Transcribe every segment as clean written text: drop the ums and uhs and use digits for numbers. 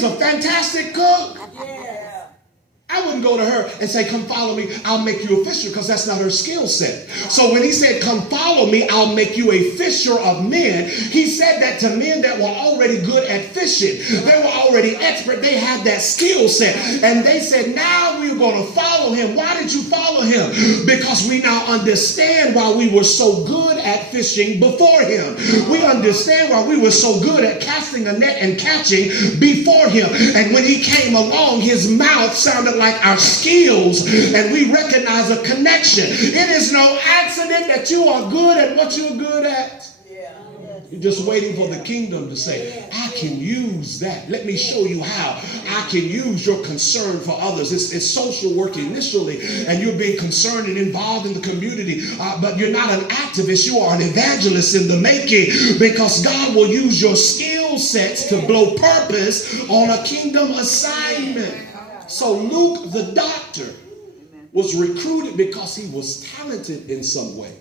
is a fantastic cook. I wouldn't go to her and say, come follow me, I'll make you a fisher, because that's not her skill set. So when he said, come follow me, I'll make you a fisher of men, he said that to men that were already good at fishing. They were already expert. They had that skill set. And they said, now we're going to follow him. Why did you follow him? Because we now understand why we were so good at fishing before him. We understand why we were so good at casting a net and catching before him. And when he came along, his mouth sounded like our skills, and we recognize a connection. It is no accident that you are good at what you're good at. You're just waiting for the kingdom to say, I can use that. Let me show you how. I can use your concern for others. It's social work initially, and you're being concerned and involved in the community, but you're not an activist. You are an evangelist in the making, because God will use your skill sets to blow purpose on a kingdom assignment. So Luke, the doctor, was recruited because he was talented in some way.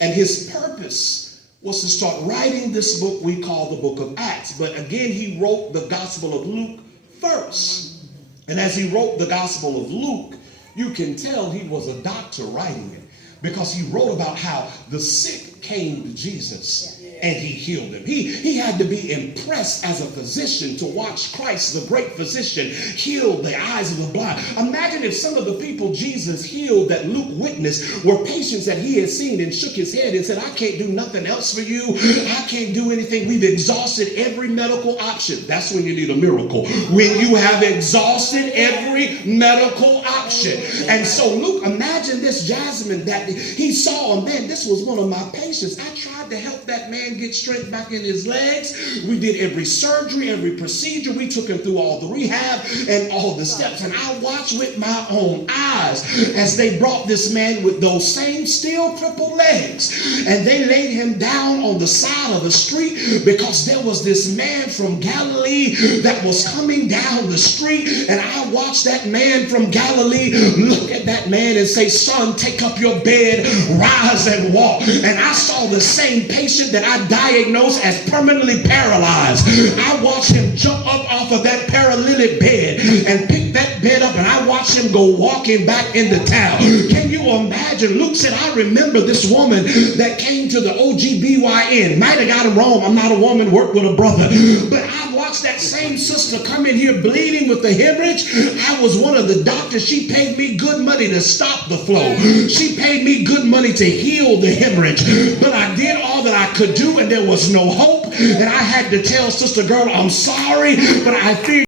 And his purpose was to start writing this book we call the book of Acts. But again, he wrote the Gospel of Luke first. And as he wrote the Gospel of Luke, you can tell he was a doctor writing it, because he wrote about how the sick came to Jesus and he healed them. He had to be impressed as a physician to watch Christ, the great physician, heal the eyes of the blind. Imagine if some of the people Jesus healed that Luke witnessed were patients that he had seen and shook his head and said, I can't do nothing else for you. I can't do anything. We've exhausted every medical option. That's when you need a miracle. When you have exhausted every medical option. And so Luke, imagine this, Jasmine, that he saw, man, this was one of my patients. I tried to help that man get strength back in his legs. We did every surgery, every procedure. We took him through all the rehab and all the steps. And I watched with my own eyes as they brought this man with those same still crippled legs. And they laid him down on the side of the street, because there was this man from Galilee that was coming down the street. And I watched that man from Galilee look at that man and say, son, take up your bed, rise and walk. And I saw the same patient that I diagnosed as permanently paralyzed. I watched him jump up off of that paralytic bed and pick that bed up, and I watched him go walking back into town. Can you imagine? Luke said, I remember this woman that came to the OGBYN. Might have got it wrong. I'm not a woman, worked with a brother. But I watched that same sister come in here bleeding with the hemorrhage. I was one of the doctors. She paid me good money to stop the flow. She paid me good money to heal the hemorrhage. But I did all that I could do, and there was no hope. And I had to tell Sister Girl, I'm sorry, but I fear